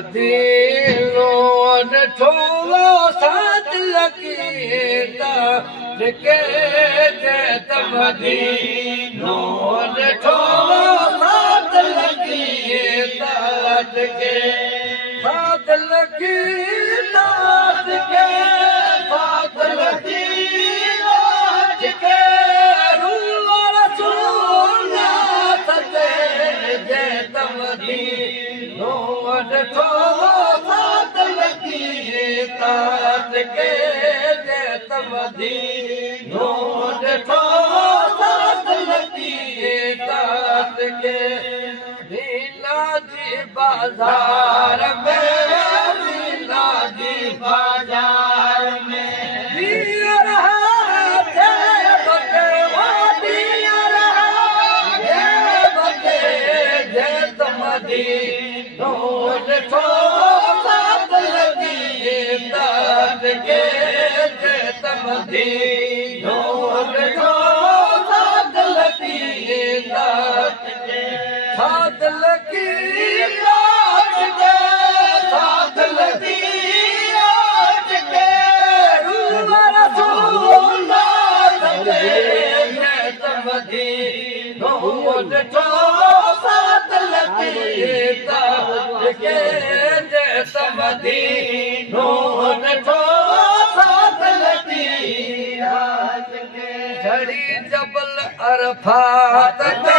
मदीनो ठोलो साथ लकीता के जैत मदीनो ठोलो साथ लकीता के साथ लकीता के साथ लकीता के रूह रसूल सते जैत मदीनो ठोलो साथ लकीता के जैत मदीनो ठोलो साथ लकीता के लीला जी बाजार में लीला जी बाजार में दिया रहा थे बके वो दिया रहा थे बके जैत मदीनो ठोलो साथ लकीता के जैत मदीनो ठोलो साथ लकीता के साथ लकीता के साथ लकीता के रूह रसूल सते जैत मदीनो ठोलो साथ लकीता के जैत मदीनो ठोलो साथ लकीता के झड़ी जबल अरफात पे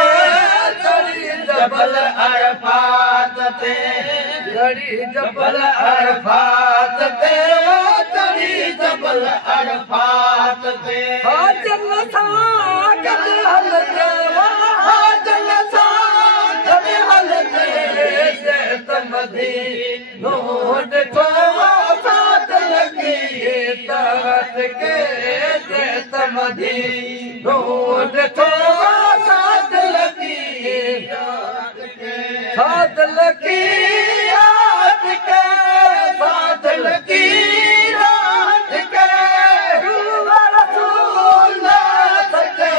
झड़ी जबल अरफात पे झड़ी जबल अरफात पे झड़ी जबल अरफात पे हाजल साकत हल देवा हाजल साकत हल दे जैत मदीनो ठोलो साथ लकीता के जैत मदीनो ठोलो साथ लकीता के साथ लकीता के साथ लकीता के रूह रसूल सते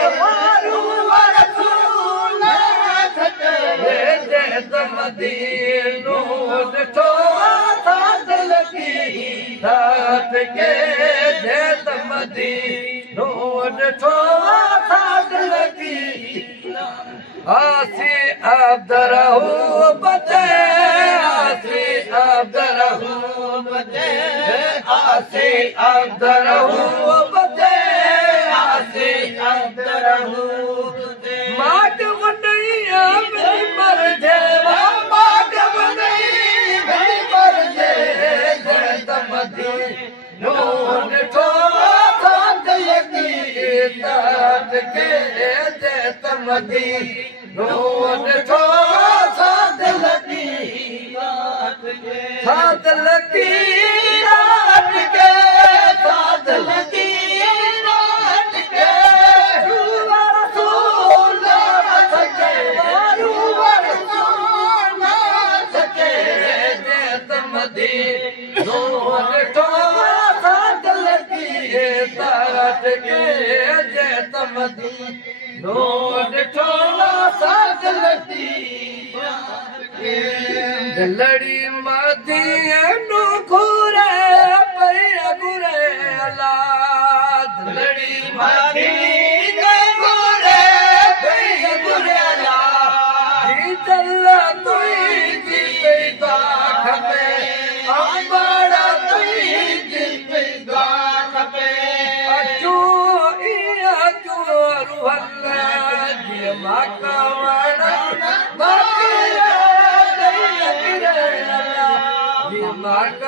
रूह रसूल सते जैत मदीनो ठोलो साथ लकीता के जैत मदीनो ठोलो साथ लकीता आसी अब्दरहू बचे आसी अब्दरहू बचे आसी अब्दरहू बचे आसी अब्दरहू माग वनैया मेरी मर जावा माग वनैया मेरी मर जाए जैत मदीनो ठोलो साथ लकीता के जैत मदीनो ठोलो साथ लकीता के साथ लकीता के साथ लकीता के रूह रसूल सके रूह रसूल सके जैत मदीनो ठोलो साथ लकीता के जैत मदीनो ठोलो साथ लकीता के लड़ी मदीनो घूरे पैया घूरे औलाद लड़ी मदीनो घूरे पैया घूरे औलाद चल तुई जी पैदा खपे आंबड़ा तुई जी पैदा खपे अचू इया चू रुहल्ला जी माकावड़ा बाकी रे रे अल्लाह जी माक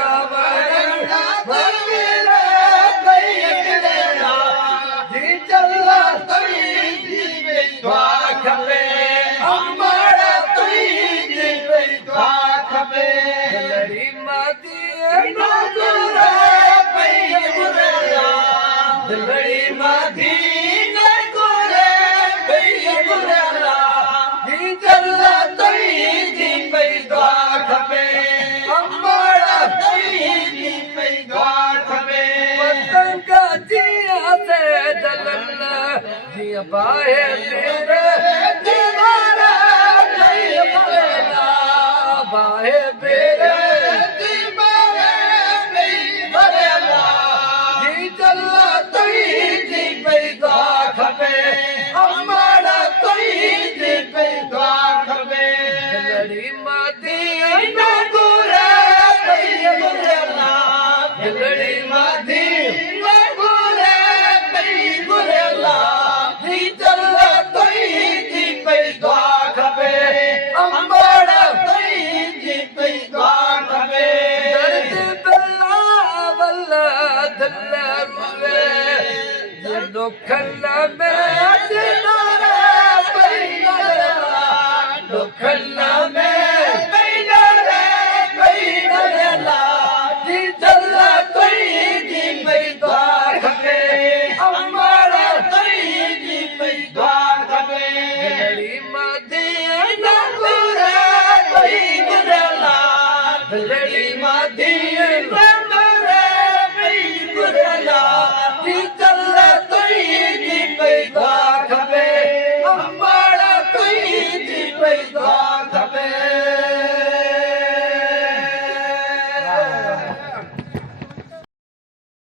बाहे पीर दीवारा नहीं भरेला बाहे पीर दीवारा नहीं भरेला जी चला तुई जी पैदा खपे हमारा तुई जी पैदा खपे लड़ी मदीना गुरे पई गुरेला लड़ी मदीना गुरे पई गुरेला जी चला तुई जी पैदा खपे हमारा तुई जी पैदा खपे दर्द बिलावल दिल रुवे दुखन में दिनारा पई गुरेला दुखन में